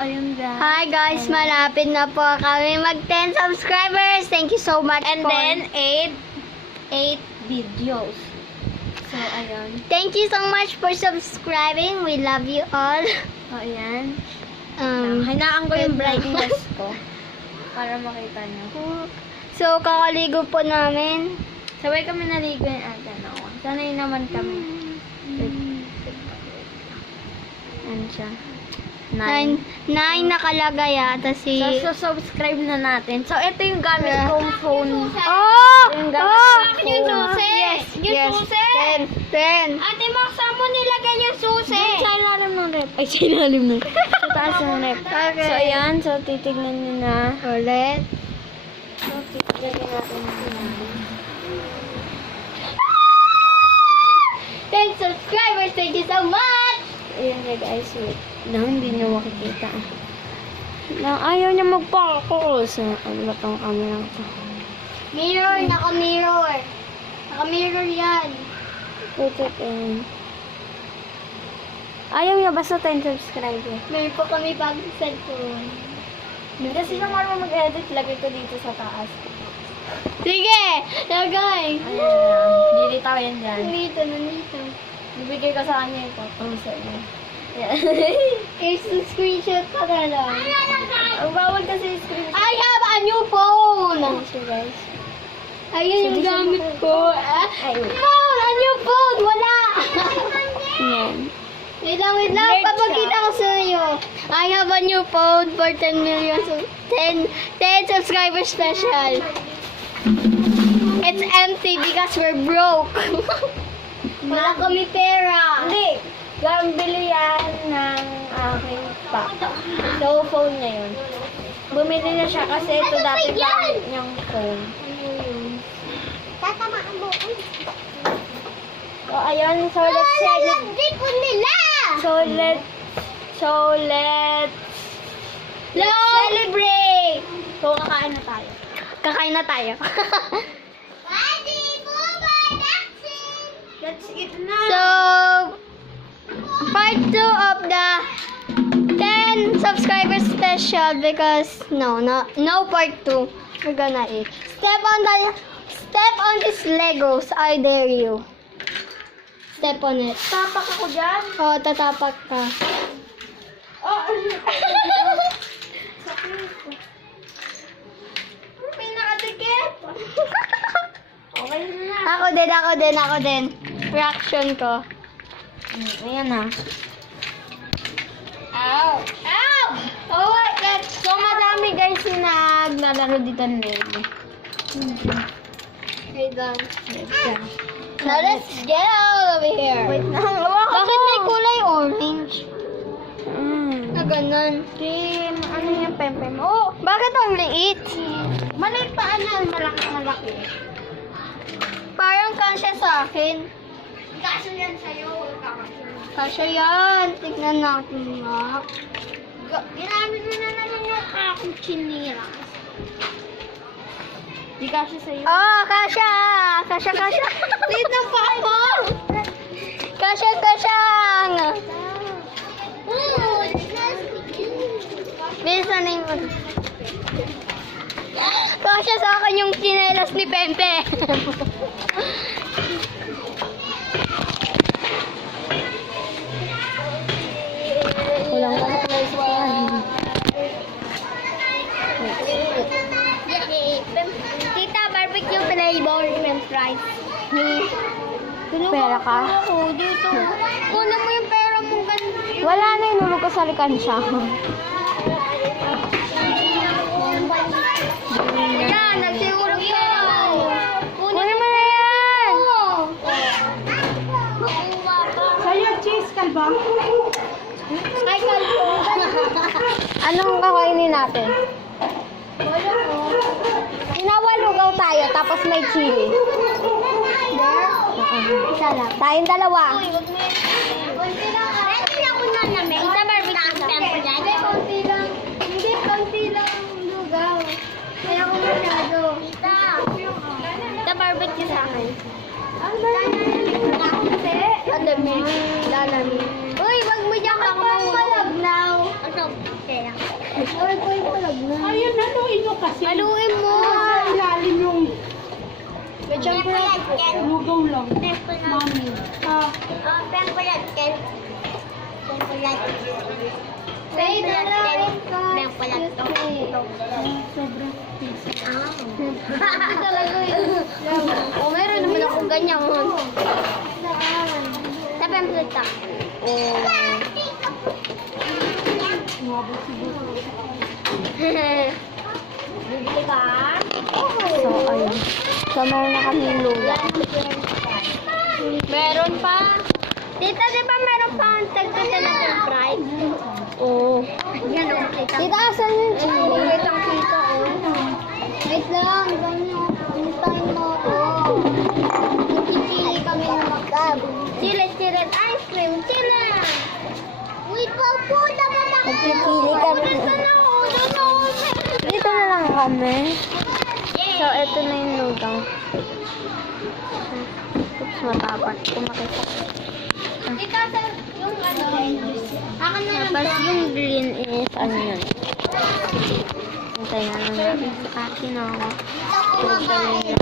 ayun guys. Hi guys, malapit na po kami mag 10 subscribers. Thank you so much And for... then, 8 videos. So, ayun. Thank you so much for subscribing. We love you all. So, ayan. Um, Hinaan ko yung brightness ko. Para makita nyo. so, kakaligo po namin. Sabay kami naligo yung ate na ako. Sanay naman kami. Ano siya? 9 nakalagay yata si... So, subscribe na natin. So, ito yung gamit kong phone. Oh! Yung gamit kong Yung phone. susi! Yes, Yung susi! 10. Ate Max, saan mo nilagay yung susi? Sa ilalim ng rep. Ay, sa ilalim ng sa taas ng rep. Okay. So, ayan. So, titignan nyo na. Ulit. So, titignan natin. 10 subscribers! Thank you so much! Ayan na guys. Wait lang. Hindi nyo makikita. Ayaw niya mag-focus. Ano ba tong camera ko? Mirror, naka-mirror. Naka-mirror yan. Put it in. Ayaw niya basta 10 subscriber. Meron po kami bagong cellphone. Kasi nung marunong mag-edit, lagay ko dito sa taas. Sige! Lagay! Ayan lang. Dilitaw yan dyan. Nandito, nandito. Ibigay ko sa kanya ito. Puso niya. Ayan. Here's the screenshot pa na lang. Ang bawal kasi yung screen. I have a new phone! Ayan siya guys. Ayun yung gamit ko. Ay, wait. Phone! A new phone! Wala! Ayan. Wait lang. Nerd Papakita siya. ko sa inyo. I have a new phone for 10 million. 10 subscribers special. It's empty because we're broke. Wala kami pera. Hindi. Gambili yan ng aking papa. So, phone niya yun. Bumili na siya kasi ito dati gamit niyang phone. Tatamaan mo. So, ayun. So, let's celebrate. Dipon nila! So, let's celebrate! So, kakain na tayo. Kakain na tayo. Let's eat na! So, part 2 of the 10 subscribers special because no part 2. We're gonna eat. Step on these Legos. I dare you. Step on it. Tapak ako dyan. Oh, tatapak ka. Oh, may nakadikit. Okay na. Ako din. Reaction ko. Ayan na. Ow! Oh my God! So, madami guys yung naglalaro dito ng Lego. Wait lang. Now let's get out of here. Wait na. Bakit may kulay orange? Na ganun. Team, ano yung pempem? Oh, Bakit ang liit? maliit pa ano, malaki. Parang kasya sa akin. Kaso yan sa'yo. Kasya yan. Tignan natin nga. Ginamit mo na naman yung aking chinilas. Di kasi sa'yo. Oh, kasya! Kasya! Liit ng paa mo! Kasya! Bilisan na yung... Kasya sa akin yung chinelas ni Pempe. Kulang ka na guys. Tita, barbecue flavor french fries. Pera ka? Oo, dito. Kunin mo yung pera mo ganun. Wala na, inulog ko sa likansya. Yan, nagsigurog ka. Kunin mo na yan! Sa'yo, cheese kalba? Ay, kalbo. Anong kakainin natin? Wala ko. Inawalugaw tayo, tapos may chili. Isa lang. Tayong dalawa. Konti lang. Ready ako na namin. Isa barbecue tempo dyan. Hindi, konti lang ang lugaw. Kaya ko masyado. Ita barbecue sa akin. Lalamig. Uy, wag mo dyan ka malabnaw. Ano? Kaya. Ay, ko yung palagnan. Ayun, haluin mo kasi. Haluin mo. Sa ilalim yung Medyo pala. lugaw lang. Mami. Wait, Sobrang pizza. talaga yun. Oh, meron naman ako ganyan. Sabi ang plata. Umabot siguro. Bibili ka? So, ayun. So, meron na kami luga. Meron pa. Tita, di ba meron pa ang tagtata na ng fried? Oo. Yan o, tita. Tita, asan yung chili? Wait lang, tita. Wait lang, ganyan. Hintayin mo ako. Nagpipili kami ng magkab. Chile ice cream. Chile! Wait pa po, dapat ako. Nagpipili kami. Dito na lang kami. So, ito na yung lugaw. Oops, matapad. Kumakita. Tita, yung ano, akin na lang. Tapos yung green is, ano yun? Hintayin na lang natin sa akin, oh. Tita, kumakain.